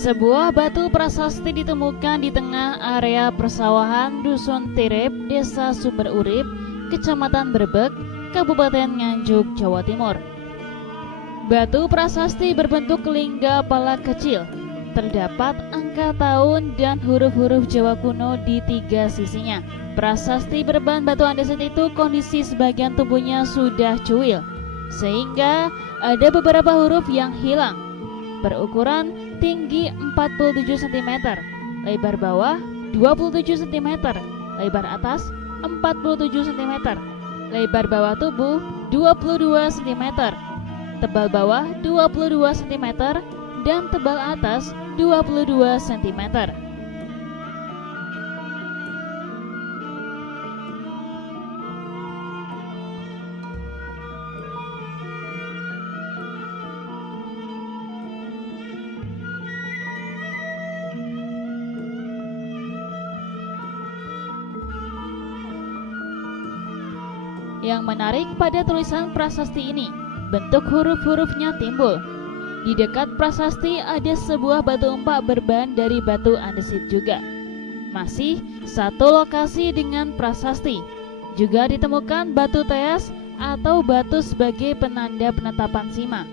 Sebuah batu prasasti ditemukan di tengah area persawahan Dusun Tirep, Desa Sumberurip, Kecamatan Brebek, Kabupaten Nganjuk, Jawa Timur. Batu prasasti berbentuk lingga pala kecil. Terdapat angka tahun dan huruf-huruf Jawa kuno di tiga sisinya. Prasasti berbahan batu andesit itu kondisi sebagian tubuhnya sudah cuil, sehingga ada beberapa huruf yang hilang. Berukuran tinggi 47 cm, lebar bawah 27 cm, lebar atas 47 cm, lebar bawah tubuh 22 cm, tebal bawah 22 cm, dan tebal atas 22 cm. Yang menarik pada tulisan prasasti ini, bentuk huruf-hurufnya timbul. Di dekat prasasti ada sebuah batu empak berbahan dari batu andesit juga. Masih satu lokasi dengan prasasti, juga ditemukan batu teas atau batu sebagai penanda penetapan sima.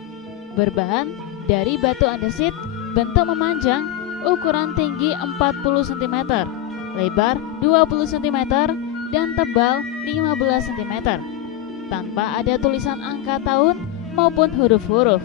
Berbahan dari batu andesit, bentuk memanjang, ukuran tinggi 40 cm, lebar 20 cm, dan tebal 15 cm, tanpa ada tulisan angka tahun maupun huruf-huruf.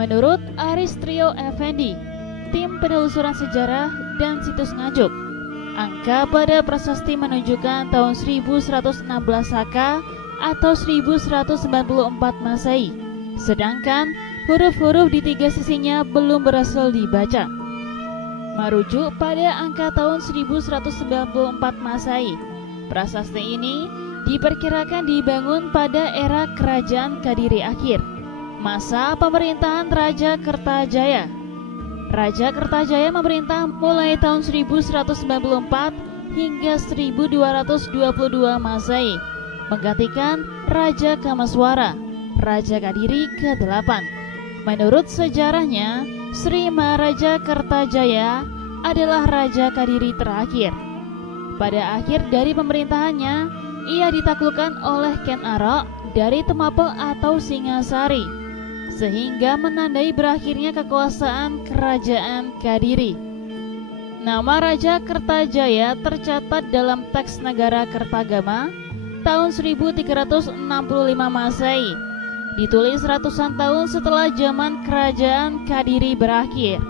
Menurut Aristrio Effendi, tim penelusuran sejarah dan situs Nganjuk, angka pada prasasti menunjukkan tahun 1116 Saka atau 1194 Masehi, sedangkan huruf-huruf di tiga sisinya belum berhasil dibaca. Merujuk pada angka tahun 1194 Masehi, prasasti ini diperkirakan dibangun pada era Kerajaan Kadiri akhir, masa pemerintahan Raja Kertajaya. Raja Kertajaya memerintah mulai tahun 1194 hingga 1222 Masehi, menggantikan Raja Kamaswara, Raja Kadiri ke-8. Menurut sejarahnya, Sri Maharaja Kertajaya adalah Raja Kadiri terakhir. Pada akhir dari pemerintahannya, ia ditaklukkan oleh Ken Arok dari Temapel atau Singasari, sehingga menandai berakhirnya kekuasaan Kerajaan Kadiri. Nama Raja Kertajaya tercatat dalam teks Negara Kertagama tahun 1365 Masehi, ditulis ratusan tahun setelah zaman Kerajaan Kadiri berakhir.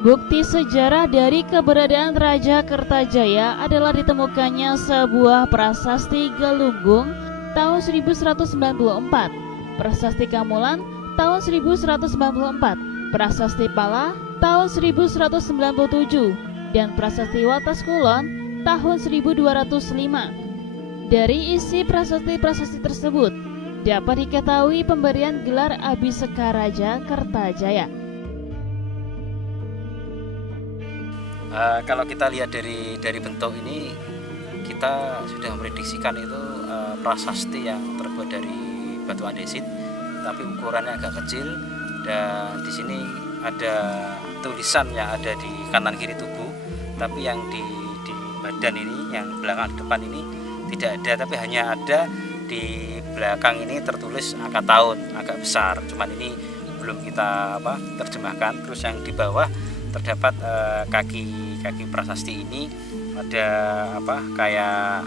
Bukti sejarah dari keberadaan Raja Kertajaya adalah ditemukannya sebuah prasasti Galunggung tahun 1194, prasasti Kamulan tahun 1194, prasasti Pala tahun 1197, dan prasasti Watas Kulon tahun 1205. Dari isi prasasti-prasasti tersebut dapat diketahui pemberian gelar Abhiseka Raja Kertajaya. Kalau kita lihat dari bentuk ini, kita sudah memprediksikan itu prasasti yang terbuat dari batu andesit, tapi ukurannya agak kecil, dan di sini ada tulisan yang ada di kanan kiri tubuh, tapi yang di badan ini, yang belakang depan ini tidak ada, tapi hanya ada di belakang ini tertulis angka tahun agak besar, cuman ini belum kita terjemahkan. Terus yang di bawah terdapat kaki prasasti ini ada kayak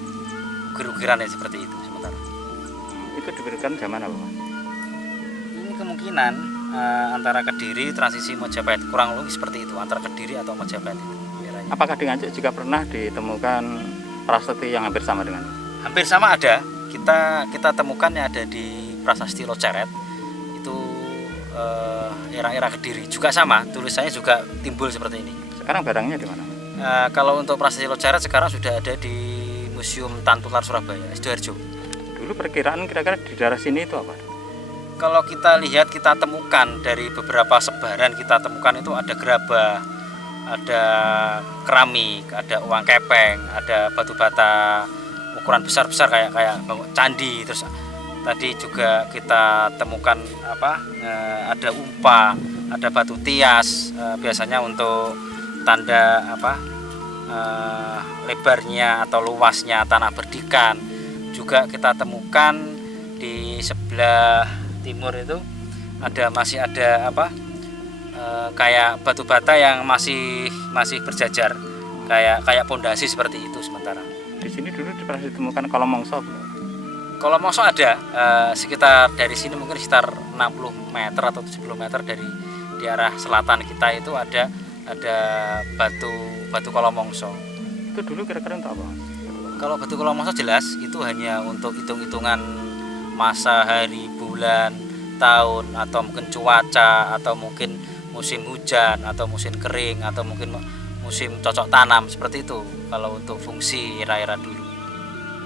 ukir-ukiran seperti itu sementara. Itu diberikan zaman apa, Mas? Kemungkinan antara Kediri transisi Majapahit, kurang lebih seperti itu, antara Kediri atau Majapahit itu. Apakah di Nganjuk juga pernah ditemukan prasasti yang hampir sama dengan ini? Hampir sama ada. Kita temukan yang ada di Prasasti Loceret itu era-era Kediri juga sama, tulisannya juga timbul seperti ini. Sekarang barangnya di mana? Kalau untuk prasasti Lojarat sekarang sudah ada di Museum Tantular Surabaya, Sidoarjo. Dulu perkiraan kira-kira di daerah sini itu apa? Kalau kita lihat, kita temukan dari beberapa sebaran, kita temukan itu ada gerabah, ada keramik, ada uang kepeng, ada batu bata ukuran besar-besar kayak candi. Terus tadi juga kita temukan ada umpa, ada batu tias, biasanya untuk tanda lebarnya atau luasnya tanah berdikan. Juga kita temukan di sebelah timur itu masih ada kayak batu bata yang masih berjajar, kayak pondasi seperti itu sementara. Di sini dulu pernah ditemukan kolom mongso. Kolom mongso ada sekitar dari sini mungkin sekitar 60 meter atau 70 meter dari di arah selatan kita itu ada batu kolom mongso. Itu dulu kira-kira untuk apa? Kalau batu kolom mongso jelas itu hanya untuk hitung-hitungan masa, hari, bulan, tahun, atau mungkin cuaca, atau mungkin musim hujan, atau musim kering, atau mungkin musim cocok tanam, seperti itu kalau untuk fungsi era-era dulu.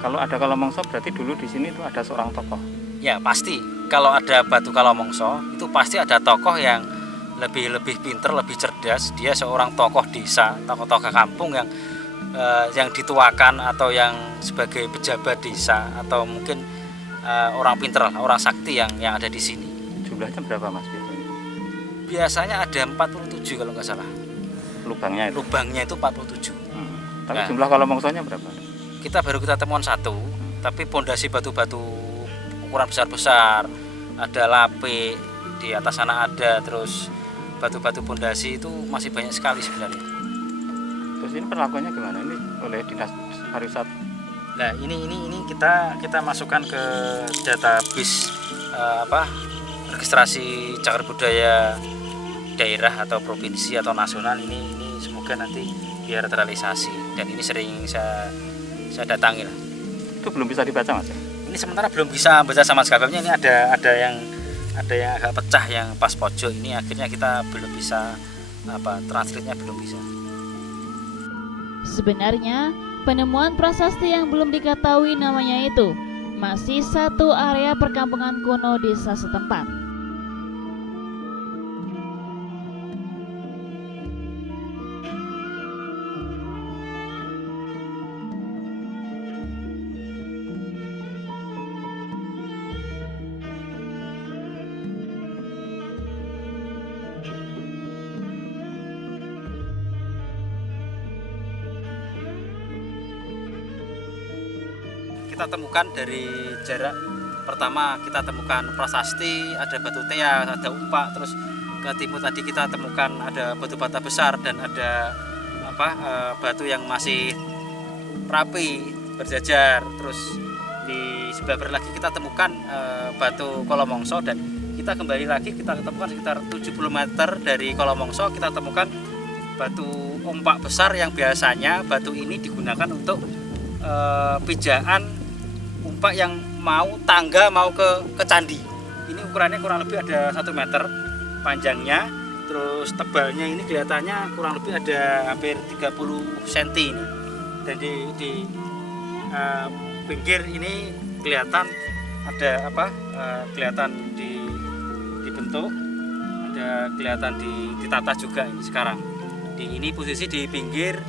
Kalau ada kolom mongso berarti dulu di sini itu ada seorang tokoh. Ya pasti, kalau ada batu kolom mongso itu pasti ada tokoh yang lebih pinter, lebih cerdas. Dia seorang tokoh desa, tokoh kampung yang dituakan atau yang sebagai pejabat desa, atau mungkin orang pinter, orang sakti yang ada di sini. Jumlahnya berapa Mas biasanya? Biasanya ada 47 kalau nggak salah. Lubangnya itu 47. Tapi jumlah kolom mongsonya berapa? Kita temukan satu, tapi pondasi batu-batu ukuran besar-besar, ada lapik di atas sana ada, terus batu-batu pondasi itu masih banyak sekali sebenarnya. Terus ini perlakuannya gimana? Ini oleh Dinas Pariwisata. Nah, ini kita masukkan ke database registrasi cagar budaya daerah atau provinsi atau nasional. Ini semoga nanti biar terrealisasi, dan ini sering saya datangi lah. Itu belum bisa dibaca Mas? Ini sementara belum bisa baca sama sekali. Ini ada yang agak pecah yang pas pojok ini, akhirnya kita belum bisa translate-nya belum bisa. Sebenarnya penemuan prasasti yang belum diketahui namanya itu masih satu area perkampungan kuno desa setempat. Kita temukan dari jarak pertama, kita temukan prasasti, ada batu tea, ada umpak. Terus ke timur tadi kita temukan ada batu bata besar dan ada batu yang masih rapi berjajar. Terus di sebelah barat lagi kita temukan batu kolom mongso, dan kita kembali lagi kita temukan sekitar 70 meter dari kolom mongso kita temukan batu umpak besar yang biasanya batu ini digunakan untuk pijaan umpak yang mau ke candi. Ini ukurannya kurang lebih ada 1 meter panjangnya, terus tebalnya ini kelihatannya kurang lebih ada hampir 30 cm ini. Dan di pinggir ini kelihatan ada kelihatan dibentuk, ada kelihatan ditata juga ini sekarang. Ini posisi di pinggir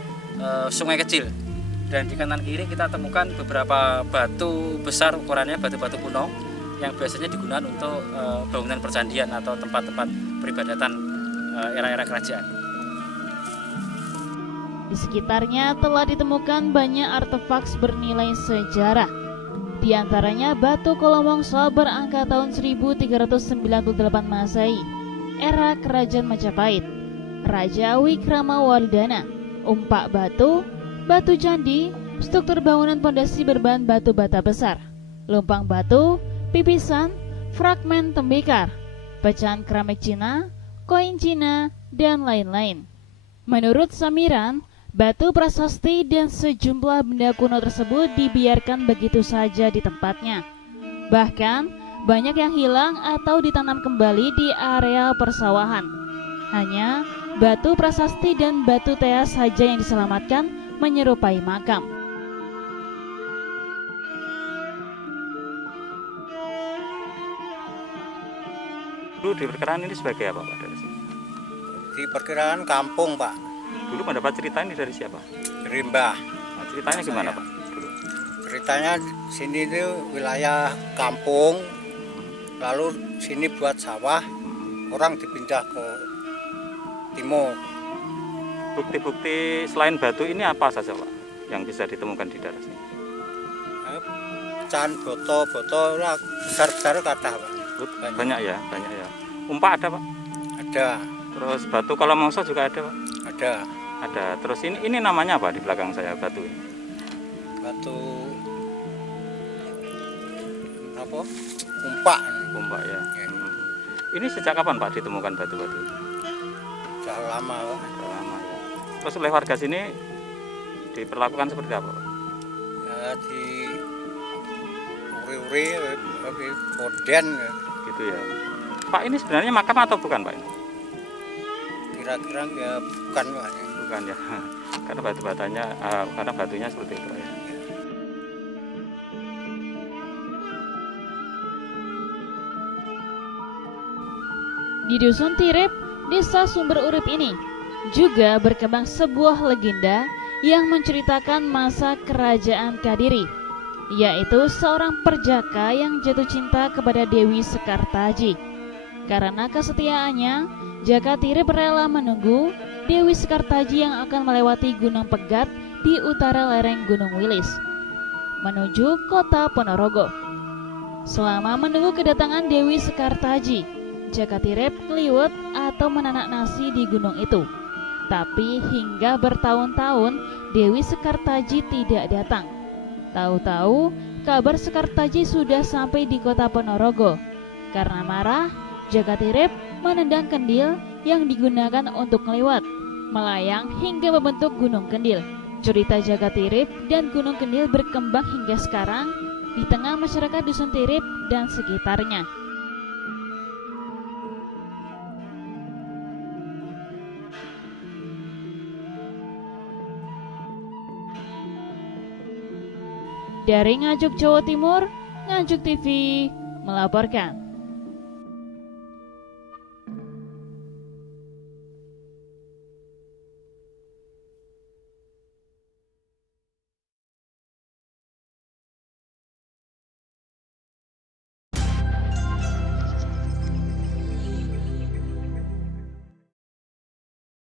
sungai kecil. Dan di kanan kiri kita temukan beberapa batu besar, ukurannya batu-batu kuno yang biasanya digunakan untuk bangunan percandian atau tempat-tempat peribadatan era-era kerajaan. Di sekitarnya telah ditemukan banyak artefak bernilai sejarah. Di antaranya batu kolom mongso berangka tahun 1398 Masehi, era Kerajaan Majapahit, Raja Wikramawardhana, umpak batu, batu candi, struktur bangunan pondasi berbahan batu bata besar, lumpang batu, pipisan, fragmen tembikar, pecahan keramik Cina, koin Cina, dan lain-lain. Menurut Samiran, batu prasasti dan sejumlah benda kuno tersebut dibiarkan begitu saja di tempatnya. Bahkan, banyak yang hilang atau ditanam kembali di area persawahan. Hanya batu prasasti dan batu teas saja yang diselamatkan menyerupai makam. Dulu di perkiraan ini sebagai apa Pak? Di perkiraan kampung Pak, Dulu mendapat cerita ini dari siapa? Rimba. Nah, ceritanya gimana Pak? Dulu. Ceritanya sini itu wilayah kampung, lalu sini buat sawah, orang dipindah ke timur. Bukti-bukti selain batu ini apa saja Pak yang bisa ditemukan di daerah sini? Can boto lah besar-besar kata Pak. Banyak ya, banyak ya. Umpak ada Pak? Ada, Terus batu kalau mangsa juga ada Pak? ada Ada. Terus ini namanya apa di belakang saya batu ini? batu apa? Umpak. Umpak ya. Ya. Ini sejak kapan Pak ditemukan batu-batu ini? Sudah lama Pak. Sudah lama ya. Terus oleh warga sini diperlakukan seperti apa Pak? Ya, di uri-uri, koden, Gitu ya. Pak ini sebenarnya makam atau bukan Pak? kira-kira ya bukan Pak. Bukan ya. Karena karena batunya seperti itu ya. Di Dusun Tirep, Desa Sumber Urip ini juga berkembang sebuah legenda yang menceritakan masa kerajaan Kadiri, yaitu seorang perjaka yang jatuh cinta kepada Dewi Sekartaji. Karena kesetiaannya, Jaka Tirep rela menunggu Dewi Sekartaji yang akan melewati Gunung Pegat di utara lereng Gunung Wilis menuju kota Ponorogo. Selama menunggu kedatangan Dewi Sekartaji, Jaka Tirep keliwet atau menanak nasi di gunung itu. Tapi hingga bertahun-tahun Dewi Sekartaji tidak datang. Tahu-tahu kabar Sekartaji sudah sampai di kota Ponorogo. Karena marah, Jaka Tirep menendang kendil yang digunakan untuk lewat, melayang hingga membentuk Gunung Kendil. Cerita Jaka Tirep dan Gunung Kendil berkembang hingga sekarang di tengah masyarakat Dusun Tirep dan sekitarnya. Dari Nganjuk, Jawa Timur, Nganjuk TV melaporkan.